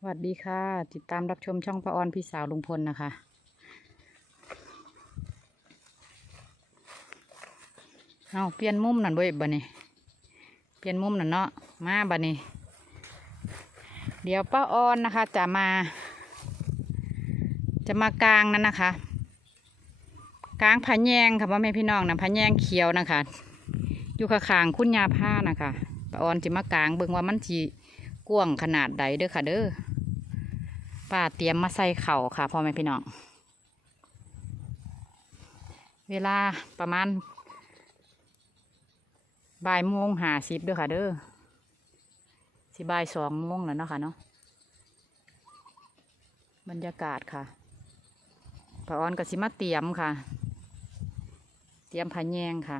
สวัสดีค่ะ ติดตามรับชมช่องป้าออนพี่สาวลุงพลนะคะ เอาเปลี่ยนมุมนั่นเว้ยบันนี้เปลี่ยนมุมนั่นเนาะมาบันนี้เดี๋ยวป้าออนนะคะ จะมา จะมากลางนั่นนะคะกลางผาแยงค่ะพ่อแม่พี่น้องนะผาแยงเขียวนะคะ อยู่ข้างๆคุณยาผ้านะคะป้าออนจะมากลางเบิ่งว่ามันจีกว้างขนาดใดเด้อค่ะเด้อ ป้าเตรียมมาใส่เข่าค่ะพ่อแม่พี่น้อง เวลาประมาณบ่ายโมงหาสิบด้อค่ะ เด้อสิบ่ายสองโมงแล้วเนาะค่ะเนาะบรรยากาศค่ะป้าออนก็สิมาเตรียมค่ะ เตรียมผาแยงค่ะ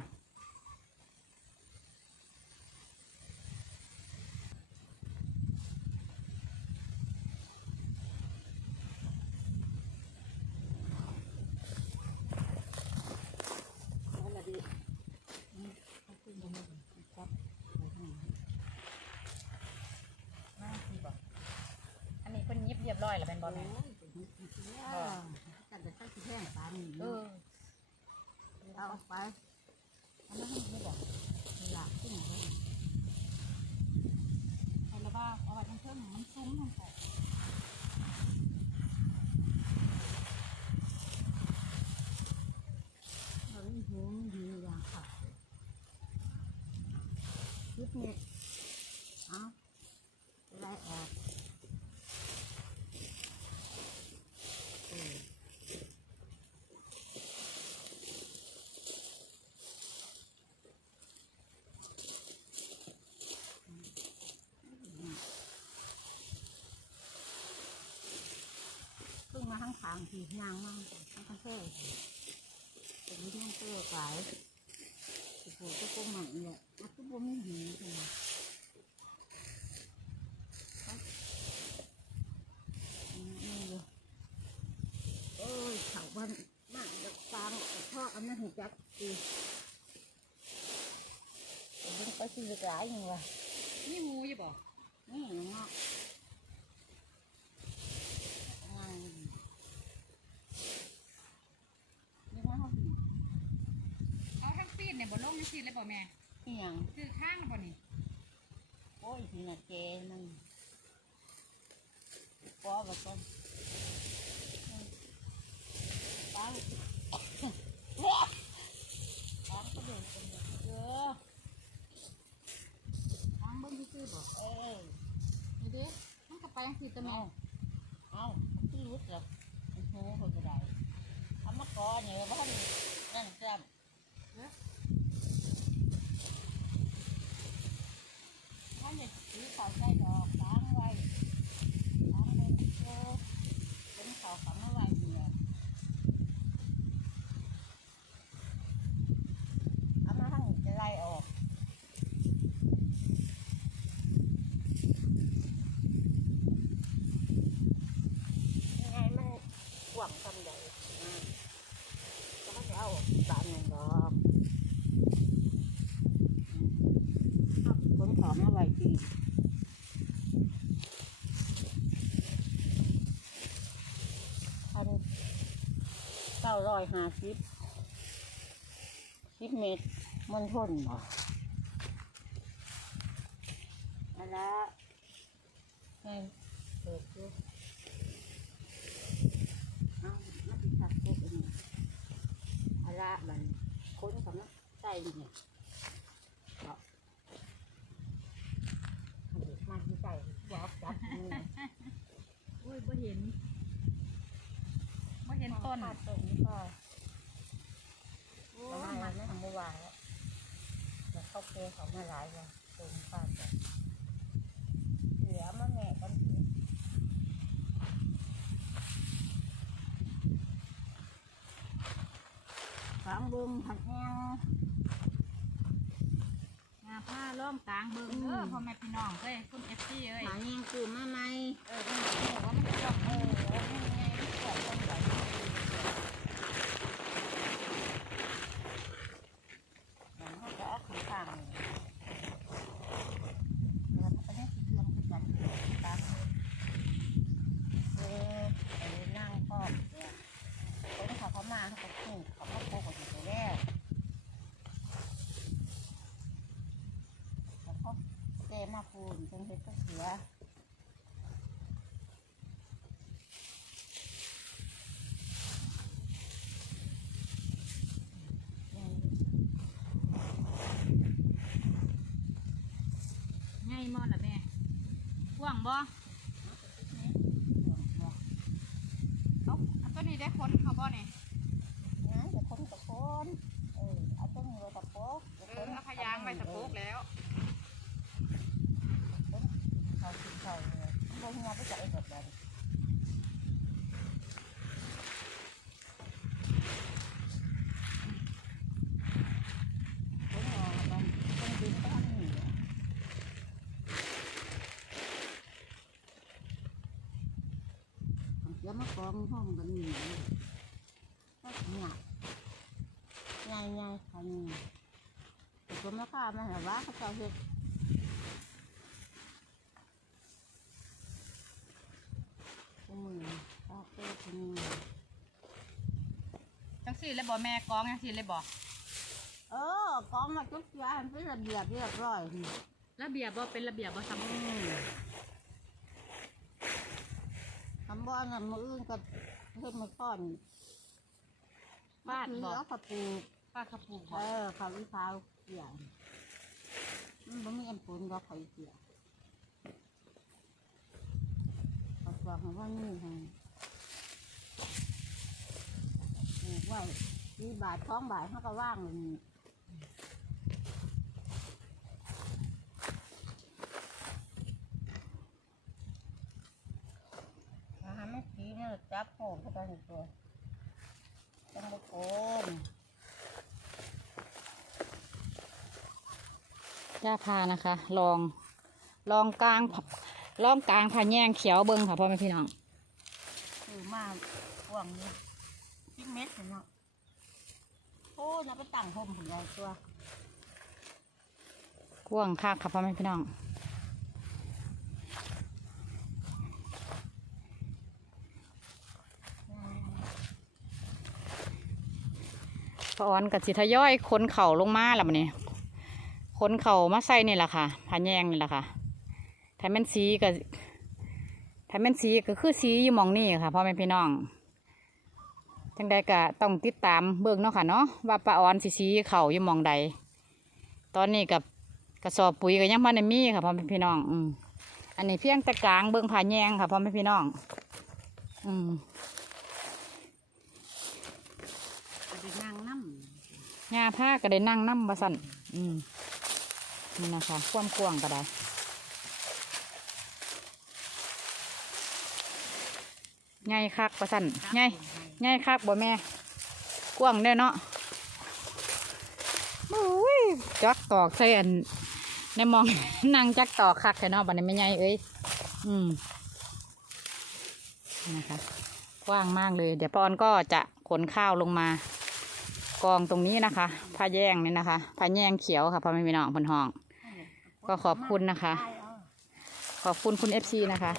อันนี้เป็นยิบเรีย อยแล้วเป็นบอลแม่จัดแต่ใส่ที่แห้งปลาหนึ่งเออเอาออกไปอันนั้นไม่บอกหลักขึ้นมาไอ้ละว่าเอาไว้ทั้งเพิ่มมันซุ้มทั้งแตกเราไม่หูมันดีอย่างค่ะคิดเนี่ยเอาไล่ออก เพิ่งมาทั้งทางทียางมากทั้งกระเทยแต่นี่มันเตอร์ไปโอ้โหก็คงใหม่เนี่ยมันก็บ่มีหีเลยนี่เลยโอ้ยเขาบ้านบ้านดักฟางพ่ออันนั้นหูจักดีแต่ยังไปซื้อหลายอย่างวะนี่งูยี่บอก นี่อย่างเงี้ยงานนี่ว่าเขาดี เอาทั้งปีนเนี่ ยบนลงนี่สิเลยบ่แม่นี่อย่างคือข้างบ่นี่โอ้ยสินะเจมันปอแบบนั้นปังปังก็เดินเป็นแบบเออปังเบิ้งที่ซื้อบอกเออนี่ดิมันก็ไปทั้งสิตัวแม่เอาเอาที่รู้เหรอโอ้โหคนจะได้ทำมะกอเนี่ยบ้านนั่นจ้ำท่านจะซื้อข้าว ใส่ดอกล้างไว้ล้างไว้เออเป็นข้าวฝังเอาไว้เนี่ยเอามาทั้งจะไล่ออกยังไงมันกว่างทำใหญ่อ่าก็ไม่เอาบานหนึ่งดอกเอาขนของมาไว้ที่พันเก้าร้ อยห้าสิบสิบเมตรมันทนบ่อันละให้เปิดดูเอามาติดทักพวกนี้อันละมันค้นกับมันใส่เนี่ยเอาเอาเด็กมาที่ใส่บอกจับมือ โอ้ยบ่เห็นบ่เห็น ต้นขาดต้นนี้ก็ประมาณนั้นไม่ทำไม่ไหวแล้วเดี๋ยวเข้าเกลือเขามาหลายวันต้นขาดแล้วเหลือมาแม่กันเถอะฝังบุ้งผักแห้งงาผ้าล้อมกลางเบิ่งเด้อพ่อแม่พี่น้องเอ้ยคุณ FC เอ้ยหาแห้งคือมาไหมเออ มาเขาก็ปลูกเขาก็ปลูกเขาอยู่แล้วเขาก็เตะมาคูนจนเห็ดก็เสือง่ายมอล่ะแม่กว้างบ่เขาตัวนี้ได้คนเขาบ่เนี่ยางไว้สะโพกแล้วเขากินเขาเลยบางงานก็จะไอ้แบบนั้นต้นงอมันต้นดินต้นนี้เดี๋ยวมากองห้องกันนี่ก็เนี่ยง่ายง่ายๆคันนี้แต่ ก็ไม่กล้ามาหาว่าเขาจะเห็ดกูมือตาเต้คนนี้จังสี่เลยบ่แม่กองจังสี่เลยบ่เออกองมาจุกยานเป็นระเบียบเรียบร้อยนี่ระเบียบบ่เป็นระเบียบบ่ซ้ำอืมคำว่าน่ะมืออื่นก็เฮ็ดมือก้อนบ้านคือบ่ เอากระปูก ป้าขปูกเอบ่อเขาวิพาว เกี่ยมันบ่มีอันปูนก็เขาเกี่ยงเขาบอกให้ว่านี่ให้ปลูกไว้มีบาทท้องบาทเขาก็ว่างเลยนี่อาหาไม่ผีเนี่ยจับโผล่เข้าไปในตัวต้องมาโกน ย่าพานะคะ ลอง ลองกลางลองกลางผาแยงเขียวเบิ่งค่ะพ่อแม่พี่น้องคือมาห่วงนี้ชิ้นเม็ดเนาะโอ้ยอย่าไปตั้งห่มผุนใหญ่ตัวกว้างคักค่ะพ่อแม่พี่น้องพออ่อนกับสิทยอยขนเข่าลงมาแล้วมันนี่ ขนเข่ามาใส่นี่แหละค่ะผาแยงนี่แหละค่ะถ้าแม่นสีก็ถ้าแม่นสีก็คือสีอยู่หมองนี่ค่ะพ่อแม่พี่น้องจังใดก็ต้องติดตามเบิ่งเนาะค่ะเนาะว่าปลาออนสีสีเข่าอยู่หมองใด ตอนนี้กับกระสอบปุ๋ยก็ยังพันในมีค่ะพ่อแม่พี่น้อง อืมอันนี้เพียงแต่กลางเบิ่งผาแยงค่ะพ่อแม่พี่น้อง อืมจะไปนั่งน้งาผ้าก็ได้นั่งน้ำบาสันอืม นี่นะคะความกว้างก็ได้ไงคักบาสันไงไงคักบ่แม่ กว้างเด้เนาะโอ้ยจักตอกใส่อันในมองนั่งจักตอกคักแต่เนาะบัดนี้ไม่ไงเอ้ยอืมนะคะกว้างมากเลย เดี๋ยวปอนก็จะขนข้าวลงมา กองตรงนี้นะคะผ้าแยงนี่นะคะผ้าแยงเขียวค่ะพ่อแม่พี่น้องบนห้อง ก็ขอบคุณนะคะ ขอบคุณคุณเอฟซีนะคะ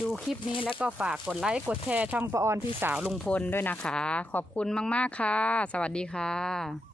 ดดูคลิปนี้แล้วก็ฝากกดไลค์กดแชร์ช่องปออนพี่สาวลุงพลด้วยนะคะ ขอบคุณมาก ๆ ค่ะ สวัสดีค่ะ